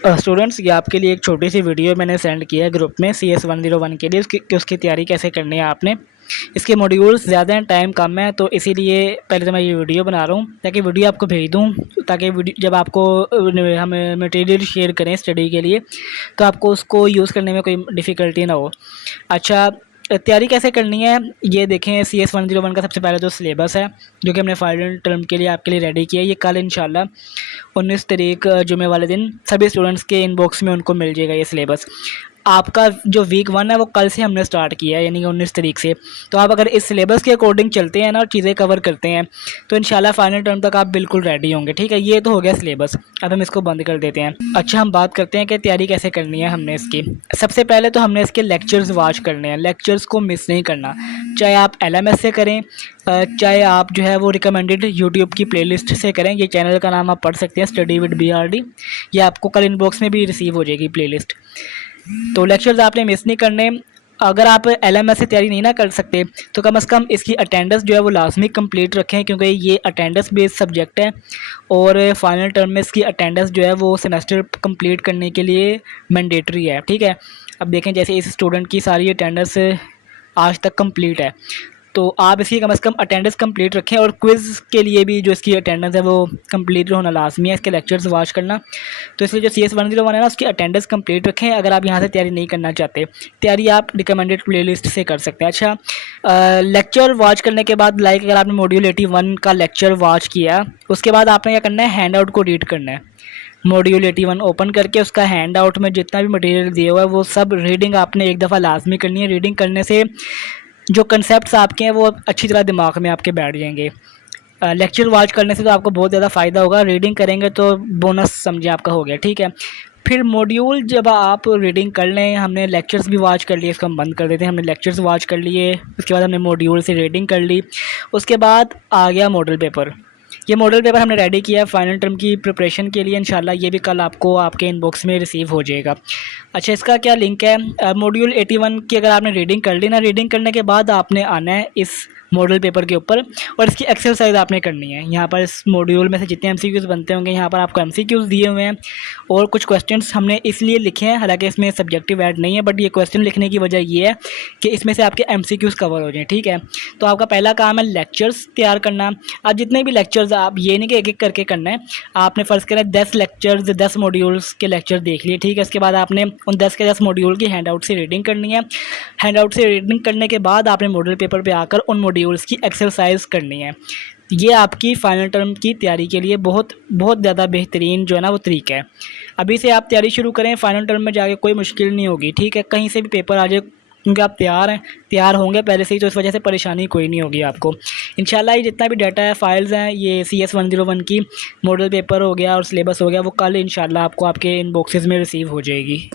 Students, ये आपके लिए एक छोटी सी वीडियो मैंने सेंड किया है ग्रुप में CS 101 के लिए, उसकी तैयारी कैसे करनी है आपने। इसके मॉड्यूल्स ज़्यादा हैं, टाइम कम है, तो इसीलिए पहले तो मैं ये वीडियो बना रहा हूँ ताकि वीडियो आपको भेज दूँ, ताकि वीडियो जब आपको हम मटेरियल शेयर करें स्टडी के लिए तो आपको उसको यूज़ करने में कोई डिफ़िकल्टी ना हो। अच्छा, तैयारी कैसे करनी है ये देखें। CS 101 का सबसे पहले जो सिलेबस है जो कि हमने फाइनल टर्म के लिए आपके लिए रेडी किया है, ये कल इंशाल्लाह 19 तारीख जुमे वाले दिन सभी स्टूडेंट्स के इनबॉक्स में उनको मिल जाएगा ये सिलेबस। आपका जो वीक 1 है वो कल से हमने स्टार्ट किया है, यानी कि 19 तारीख से। तो आप अगर इस सिलेबस के अकॉर्डिंग चलते हैं ना और चीज़ें कवर करते हैं तो इंशाल्लाह फाइनल टर्म तक आप बिल्कुल रेडी होंगे। ठीक है, ये तो हो गया सिलेबस। अब हम इसको बंद कर देते हैं। अच्छा, हम बात करते हैं कि तैयारी कैसे करनी है हमने इसकी। सबसे पहले तो हमने इसके लेक्चर्स वॉच करने हैं, लेक्चर्स को मिस नहीं करना, चाहे आप LMS से करें, चाहे आप जो है वो रिकमेंडेड यूट्यूब की प्लेलिस्ट से करें। ये चैनल का नाम आप पढ़ सकते हैं, स्टडी विद BRD। ये आपको कल इनबॉक्स में भी रिसीव हो जाएगी प्लेलिस्ट। तो लेक्चर्स आपने मिस नहीं करने। अगर आप LMS से तैयारी नहीं ना कर सकते तो कम से कम इसकी अटेंडेंस जो है वो लाजमी कंप्लीट रखें, क्योंकि ये अटेंडेंस बेस्ड सब्जेक्ट है और फाइनल टर्म में इसकी अटेंडेंस जो है वो सेमेस्टर कंप्लीट करने के लिए मैंडेटरी है। ठीक है, अब देखें जैसे इस स्टूडेंट की सारी अटेंडेंस आज तक कंप्लीट है, तो आप इसकी कम से कम अटेंडेंस कंप्लीट रखें। और क्विज़ के लिए भी जो इसकी अटेंडेंस है वो कंप्लीट होना लाजमी है, इसके लेक्चर्स वॉच करना। तो इसलिए जो CS 101 है ना उसकी अटेंडेंस कंप्लीट रखें। अगर आप यहाँ से तैयारी नहीं करना चाहते, तैयारी आप रिकमेंडेड प्लेलिस्ट से कर सकते हैं। अच्छा, लेक्चर वॉच करने के बाद अगर आपने मॉड्यूल 81 का लेक्चर वॉच किया, उसके बाद आपने क्या करना है, हैंड आउट को रीड करना है। मॉड्यूल 81 ओपन करके उसका हैंड आउट में जितना भी मटेरियल दिया हुआ है वो सब रीडिंग आपने एक दफ़ा लाजमी करनी है। रीडिंग करने से जो कंसेप्ट्स आपके हैं वो अच्छी तरह दिमाग में आपके बैठ जाएंगे। लेक्चर वॉच करने से तो आपको बहुत ज़्यादा फ़ायदा होगा, रीडिंग करेंगे तो बोनस समझे आपका हो गया। ठीक है, फिर मॉड्यूल जब आप रीडिंग कर लें, हमने लेक्चर्स भी वॉच कर लिए, इसको हम बंद कर देते हैं। हमने लेक्चर्स वॉच कर लिए, उसके बाद हमने मॉड्यूल से रीडिंग कर ली, उसके बाद आ गया मॉडल पेपर। ये मॉडल पेपर हमने रेडी किया है फाइनल टर्म की प्रिपरेशन के लिए। इंशाल्लाह ये भी कल आपको आपके इनबॉक्स में रिसीव हो जाएगा। अच्छा, इसका क्या लिंक है, मॉड्यूल 81 की अगर आपने रीडिंग कर ली ना, रीडिंग करने के बाद आपने आना है इस मॉडल पेपर के ऊपर और इसकी एक्सरसाइज आपने करनी है। यहाँ पर इस मॉड्यूल में से जितने MCQs बनते होंगे यहाँ पर आपको MCQs दिए हुए हैं और कुछ क्वेश्चंस हमने इसलिए लिखे हैं, हालांकि इसमें सब्जेक्टिव ऐड नहीं है, बट ये क्वेश्चन लिखने की वजह ये है कि इसमें से आपके MCQs कवर हो जाएँ। ठीक है, तो आपका पहला काम है लेक्चर्स तैयार करना। अब जितने भी लेक्चर्स, आप ये नहीं कि एक एक करके करना है, आपने फ़र्ज़ करें 10 लेक्चर्स 10 मॉड्यूल्स के लेक्चर देख लिए। ठीक है, इसके बाद आपने उन 10 के 10 मॉड्यूल की हैंड आउट से रीडिंग करनी है। हैंड आउट से रीडिंग करने के बाद आपने मॉडल पेपर पे आकर उन मॉड्यूल्स की एक्सरसाइज करनी है। ये आपकी फ़ाइनल टर्म की तैयारी के लिए बहुत बहुत ज़्यादा बेहतरीन जो है ना वो तरीका है। अभी से आप तैयारी शुरू करें, फ़ाइनल टर्म में जाके कोई मुश्किल नहीं होगी। ठीक है, कहीं से भी पेपर आ जाए, क्योंकि आप तैयार हैं, तैयार होंगे पहले से ही, तो इस वजह से परेशानी कोई नहीं होगी आपको। इंशाल्लाह ये जितना भी डाटा है, फाइल्स हैं, ये CS 101 की मॉडल पेपर हो गया और सिलेबस हो गया, वो कल इंशाल्लाह आपको आपके इनबॉक्सेस में रिसीव हो जाएगी।